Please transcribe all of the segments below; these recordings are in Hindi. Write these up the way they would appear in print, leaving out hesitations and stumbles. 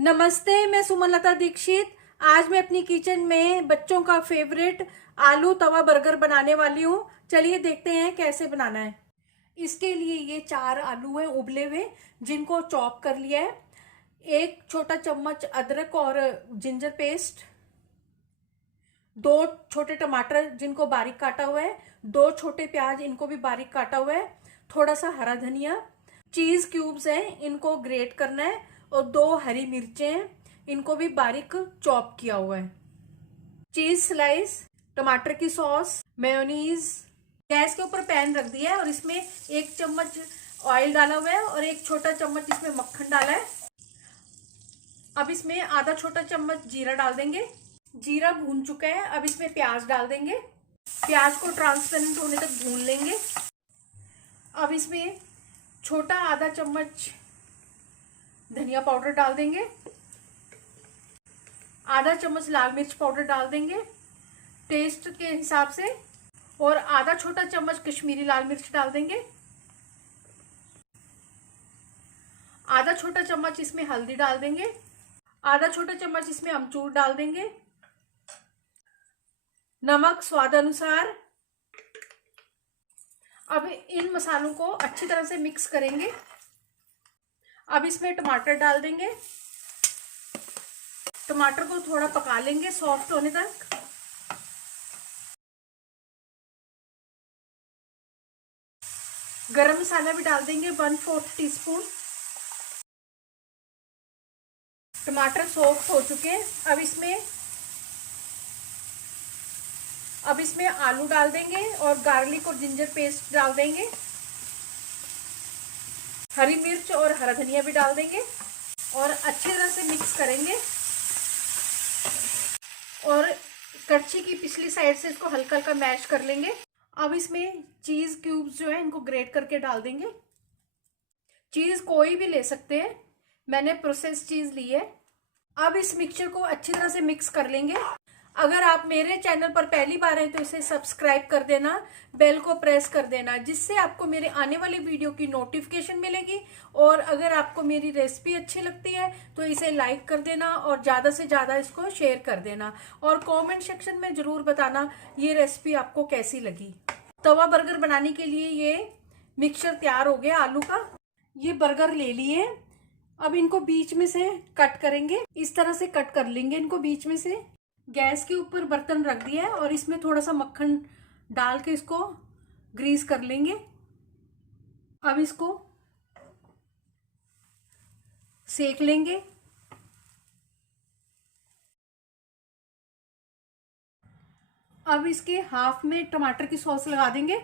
नमस्ते, मैं सुमनलता दीक्षित। आज मैं अपनी किचन में बच्चों का फेवरेट आलू तवा बर्गर बनाने वाली हूँ। चलिए देखते हैं कैसे बनाना है। इसके लिए ये 4 आलू हैं उबले हुए, जिनको चॉप कर लिया है। 1 छोटा चम्मच अदरक और जिंजर पेस्ट, 2 छोटे टमाटर जिनको बारीक काटा हुआ है, 2 छोटे प्याज इनको भी बारीक काटा हुआ है, थोड़ा सा हरा धनिया, चीज क्यूब्स हैं इनको ग्रेट करना है, और 2 हरी मिर्चें हैं इनको भी बारीक चॉप किया हुआ है। चीज स्लाइस, टमाटर की सॉस, मेयोनीज। गैस के ऊपर पैन रख दिया है और इसमें 1 चम्मच ऑयल डाला हुआ है और 1 छोटा चम्मच इसमें मक्खन डाला है। अब इसमें आधा छोटा चम्मच जीरा डाल देंगे। जीरा भून चुका है, अब इसमें प्याज डाल देंगे। प्याज को ट्रांसपेरेंट होने तक भून लेंगे। अब इसमें छोटा आधा चम्मच धनिया पाउडर डाल देंगे, आधा चम्मच लाल मिर्च पाउडर डाल देंगे टेस्ट के हिसाब से, और आधा छोटा चम्मच कश्मीरी लाल मिर्च डाल देंगे। आधा छोटा चम्मच इसमें हल्दी डाल देंगे, आधा छोटा चम्मच इसमें अमचूर डाल देंगे, नमक स्वाद अनुसार। अब इन मसालों को अच्छी तरह से मिक्स करेंगे। अब इसमें टमाटर डाल देंगे। टमाटर को थोड़ा पका लेंगे सॉफ्ट होने तक। गरम मसाला भी डाल देंगे 1/4 टीस्पून। टमाटर सॉफ्ट हो चुके हैं। अब इसमें आलू डाल देंगे और गार्लिक और जिंजर पेस्ट डाल देंगे। हरी मिर्च और हरा धनिया भी डाल देंगे और अच्छी तरह से मिक्स करेंगे, और कड़छी की पिछली साइड से इसको हल्का हल्का मैश कर लेंगे। अब इसमें चीज क्यूब्स जो है इनको ग्रेट करके डाल देंगे। चीज कोई भी ले सकते हैं, मैंने प्रोसेस चीज ली है। अब इस मिक्सचर को अच्छी तरह से मिक्स कर लेंगे। अगर आप मेरे चैनल पर पहली बार हैं तो इसे सब्सक्राइब कर देना, बेल को प्रेस कर देना, जिससे आपको मेरे आने वाली वीडियो की नोटिफिकेशन मिलेगी। और अगर आपको मेरी रेसिपी अच्छी लगती है तो इसे लाइक कर देना और ज़्यादा से ज़्यादा इसको शेयर कर देना, और कमेंट सेक्शन में ज़रूर बताना ये रेसिपी आपको कैसी लगी। तवा बर्गर बनाने के लिए ये मिक्सचर तैयार हो गया आलू का। ये बर्गर ले लिए, अब इनको बीच में से कट करेंगे। इस तरह से कट कर लेंगे इनको बीच में से। गैस के ऊपर बर्तन रख दिया है और इसमें थोड़ा सा मक्खन डाल के इसको ग्रीस कर लेंगे। अब इसको सेक लेंगे। अब इसके हाफ में टमाटर की सॉस लगा देंगे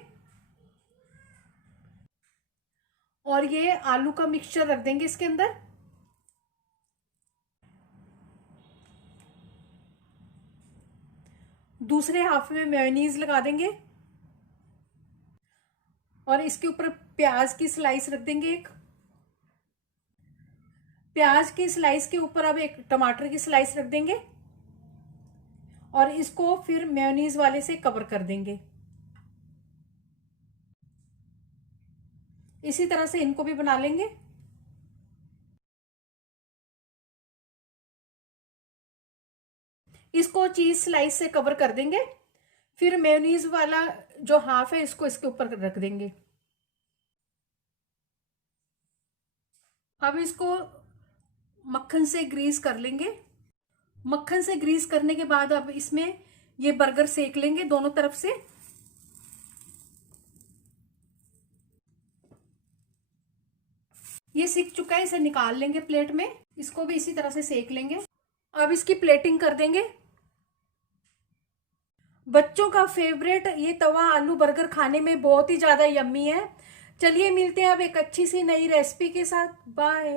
और ये आलू का मिक्सचर रख देंगे इसके अंदर। दूसरे हाफ में मेयोनीज लगा देंगे और इसके ऊपर प्याज की स्लाइस रख देंगे एक। प्याज की स्लाइस के ऊपर अब एक टमाटर की स्लाइस रख देंगे और इसको फिर मेयोनीज वाले से कवर कर देंगे। इसी तरह से इनको भी बना लेंगे। इसको चीज स्लाइस से कवर कर देंगे, फिर मेयोनीज वाला जो हाफ है इसको इसके ऊपर रख देंगे। अब इसको मक्खन से ग्रीस कर लेंगे। मक्खन से ग्रीस करने के बाद अब इसमें ये बर्गर सेक लेंगे दोनों तरफ से। ये सिक चुका है, इसे निकाल लेंगे प्लेट में। इसको भी इसी तरह से सेक लेंगे। अब इसकी प्लेटिंग कर देंगे। बच्चों का फेवरेट ये तवा आलू बर्गर खाने में बहुत ही ज्यादा यम्मी है। चलिए मिलते हैं अब एक अच्छी सी नई रेसिपी के साथ। बाय।